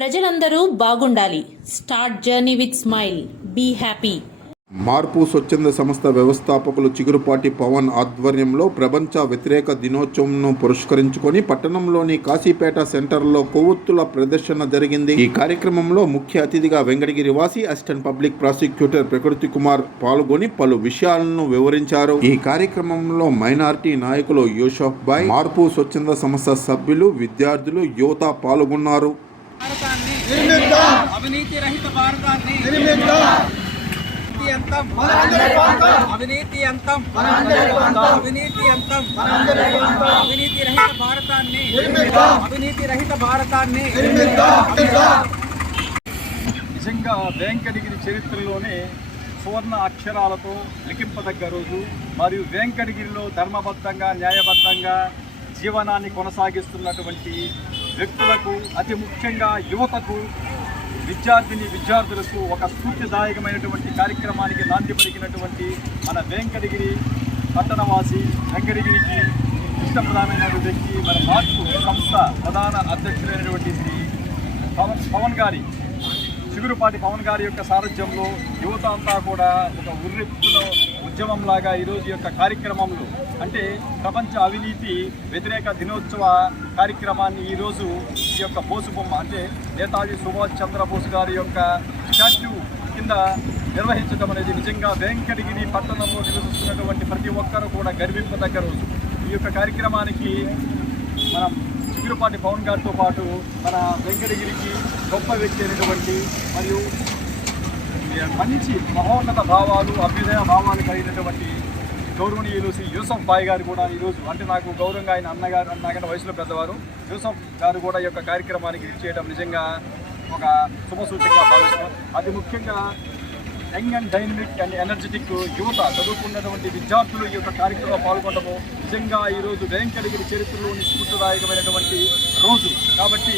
ప్రజలందరూ బాగుండాలి. Start journey with smile. Be happy. మార్పు స్వచ్ఛంద సంస్థ వ్యవస్థాపకులు చిగురుపాటి పవన్ ఆధ్వర్యంలో ప్రపంచ వ్యతిరేక దినోత్సవంను పురస్కరించుకొని పట్టణంలోని కాశీపేట సెంటర్లో కొవ్వొత్తుల ప్రదర్శన జరిగింది. ఈ కార్యక్రమంలో ముఖ్య అతిథిగా వెంకటగిరి వాసి అసిస్టెంట్ పబ్లిక్ ప్రాసిక్యూటర్ ప్రకృతి కుమార్ పాల్గొని పలు విషయాలను వివరించారు. ఈ కార్యక్రమంలో మైనారిటీ నాయకులు యూసఫ్ బాయ్, మార్పు స్వచ్ఛంద సంస్థ సభ్యులు, విద్యార్థులు, యువత పాల్గొన్నారు. అవినీతి రహిత భారతాన్ని అవినీతి అంతం అవినీతి అంతం అవినీతి రహిత భారతాన్ని అవినీతి రహిత భారతాన్ని నిజంగా వెంకటగిరి చరిత్రలోనే సువర్ణ అక్షరాలతో లిఖింపదగ్గ రోజు. మరియు వెంకటగిరిలో ధర్మబద్ధంగా న్యాయబద్ధంగా జీవనాన్ని కొనసాగిస్తున్నటువంటి వ్యక్తులకు, అతి ముఖ్యంగా యువతకు, విద్యార్థులకు ఒక స్ఫూర్తిదాయకమైనటువంటి కార్యక్రమానికి నాంది పలికినటువంటి మన వెంకటగిరి పట్టణవాసి, వెంకటగిరికి ఇష్టప్రధానమైన వ్యక్తి, మన మార్పు సంస్థ ప్రధాన అధ్యక్షులైనటువంటి శ్రీ పవన్ గారి, చిగురుపాటి పవన్ గారి యొక్క సారథ్యంలో యువత అంతా కూడా ఒక ఉర్రెత్తుల ఉద్యమంలాగా ఈరోజు యొక్క కార్యక్రమంలో, అంటే ప్రపంచ అవినీతి వ్యతిరేక దినోత్సవ కార్యక్రమాన్ని ఈరోజు ఈ యొక్క బోసు బొమ్మ, అంటే నేతాజీ సుభాష్ చంద్రబోస్ గారి యొక్క స్టాచ్యూ కింద నిర్వహించడం అనేది నిజంగా వెంకటగిరి పట్టణంలో నివసిస్తున్నటువంటి ప్రతి ఒక్కరూ కూడా గర్వింపదగ్గ రోజు. ఈ యొక్క కార్యక్రమానికి మనం చిగురుపాటి పవన్ గారితో పాటు మన వెంకటగిరికి గొప్ప వ్యక్తి అయినటువంటి మరియు మంచి మహోన్నత భావాలు, అభ్యుదయ భావాలు కలిగినటువంటి గౌరవనీయులు శ్రీ యూసఫ్ బాయ్ గారు కూడా ఈరోజు, అంటే నాకు గౌరవంగా ఆయన అన్నగారు, నాకంటే వయసులో పెద్దవారు, యూసఫ్ గారు కూడా ఈ యొక్క కార్యక్రమానికి ఇచ్చేయడం నిజంగా ఒక శుభసూచకంగా భావిస్తున్నాం. అతి ముఖ్యంగా young and dynamic and energetic యువత, చదువుకున్నటువంటి విద్యార్థులు ఈ యొక్క కార్యక్రమంలో పాల్గొనడము నిజంగా ఈరోజు వెంకటగిరి చరిత్రలోని స్ఫూర్తిదాయకమైనటువంటి రోజు. కాబట్టి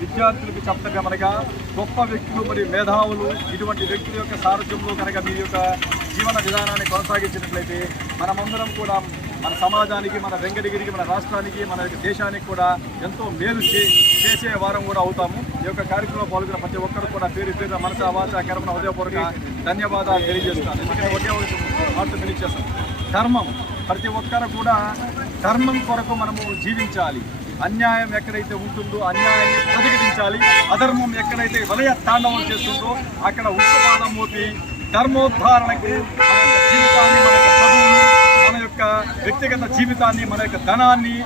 విద్యార్థులకు చెప్పగమనగా గొప్ప వ్యక్తులు మరియు మేధావులు, ఇటువంటి వ్యక్తుల యొక్క సారథ్యంలో కనుక మీ యొక్క జీవన విధానాన్ని కొనసాగించినట్లయితే మనమందరం కూడా మన సమాజానికి, మన వెంకటగిరికి, మన రాష్ట్రానికి, మన దేశానికి కూడా ఎంతో మేలు చేసే వారం కూడా అవుతాము. ఈ యొక్క కార్యక్రమంలో పాల్గొన్న ప్రతి ఒక్కరు కూడా పేరు పేరు మనస వాచ కర్మణ హృదయపూర్వక ధన్యవాదాలు తెలియజేస్తాను. ఎందుకంటే ఒకే వాటితో తెలియజేస్తాం, ధర్మం, ప్రతి ఒక్కరు కూడా ధర్మం కొరకు మనము జీవించాలి. అన్యాయం ఎక్కడైతే ఉంటుందో అన్యాయాన్ని ప్రతిఘటించాలి. అధర్మం ఎక్కడైతే వలయ తాండవం చేస్తుందో అక్కడ ఉత్పాదం మోపి ధర్మోద్ధారణకు మన యొక్క జీవితాన్ని, మన యొక్క చదువును, మన యొక్క వ్యక్తిగత జీవితాన్ని, మన యొక్క ధనాన్ని,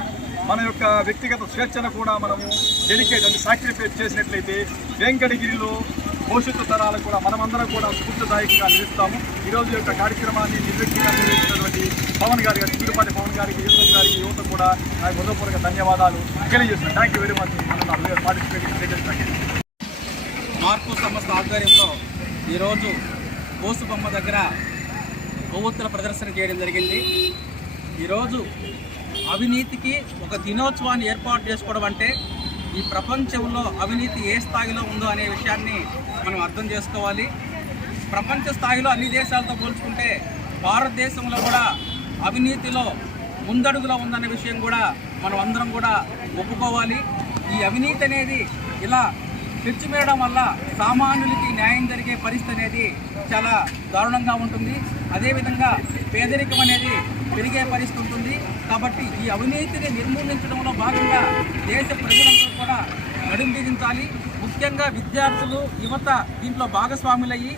మన యొక్క వ్యక్తిగత స్వేచ్ఛను కూడా మనము డెడికేట్ అంటే సాక్రిఫైస్ చేసినట్లయితే వెంకటగిరిలో భవిష్యత్తు తరాలకు కూడా మనమందరం కూడా స్ఫూర్తిదాయకంగా నిలుస్తాము. ఈరోజు యొక్క కార్యక్రమాన్ని నిర్వహించగా నిర్వహించినటువంటి పవన్ గారి, చిగురుపాటి పవన్ గారికి, యూసఫ్ గారికి, యువత కూడా నాకు హృదయపూర్వక ధన్యవాదాలు తెలియజేస్తున్నాను. Thank you very much. మార్పు సంస్థ ఆధ్వర్యంలో ఈరోజు బోసు బొమ్మ దగ్గర కొవ్వొత్తుల ప్రదర్శన చేయడం జరిగింది. ఈరోజు అవినీతికి ఒక దినోత్సవాన్ని ఏర్పాటు చేసుకోవడం అంటే ఈ ప్రపంచంలో అవినీతి ఏ స్థాయిలో ఉందో అనే విషయాన్ని మనం అర్థం చేసుకోవాలి. ప్రపంచ స్థాయిలో అన్ని దేశాలతో పోల్చుకుంటే భారతదేశంలో కూడా అవినీతిలో ముందడుగులో ఉందనే విషయం కూడా మనం అందరం కూడా ఒప్పుకోవాలి. ఈ అవినీతి అనేది ఇలా తెచ్చిమేయడం వల్ల సామాన్యులకి న్యాయం జరిగే పరిస్థితి అనేది చాలా దారుణంగా ఉంటుంది. అదేవిధంగా పేదరికం అనేది పెరిగే పరిస్థితి ఉంటుంది. కాబట్టి ఈ అవినీతిని నిర్మూలించడంలో భాగంగా దేశ ప్రజలందరూ కూడా నడుం బిగించాలి. ముఖ్యంగా విద్యార్థులు, యువత దీంట్లో భాగస్వాములయ్యి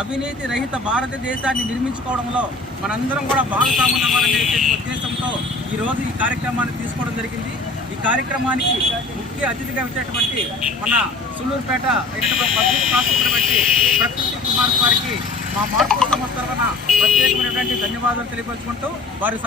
అవినీతి రహిత భారతదేశాన్ని నిర్మించుకోవడంలో మనందరం కూడా భాగస్వాములు అవ్వాలనే ఉద్దేశంతో ఈరోజు ఈ కార్యక్రమాన్ని తీసుకోవడం జరిగింది. ఈ కార్యక్రమానికి ముఖ్య అతిథిగా వచ్చేటువంటి మన సుళ్ళూరుపేట పబ్లిక్ ప్రాసిక్యూటర్ ప్రకృతి కుమార్ గారికి మా మార్పు సంస్థ తరఫున ప్రత్యేకమైనటువంటి ధన్యవాదాలు తెలియపరుచుకుంటూ వారి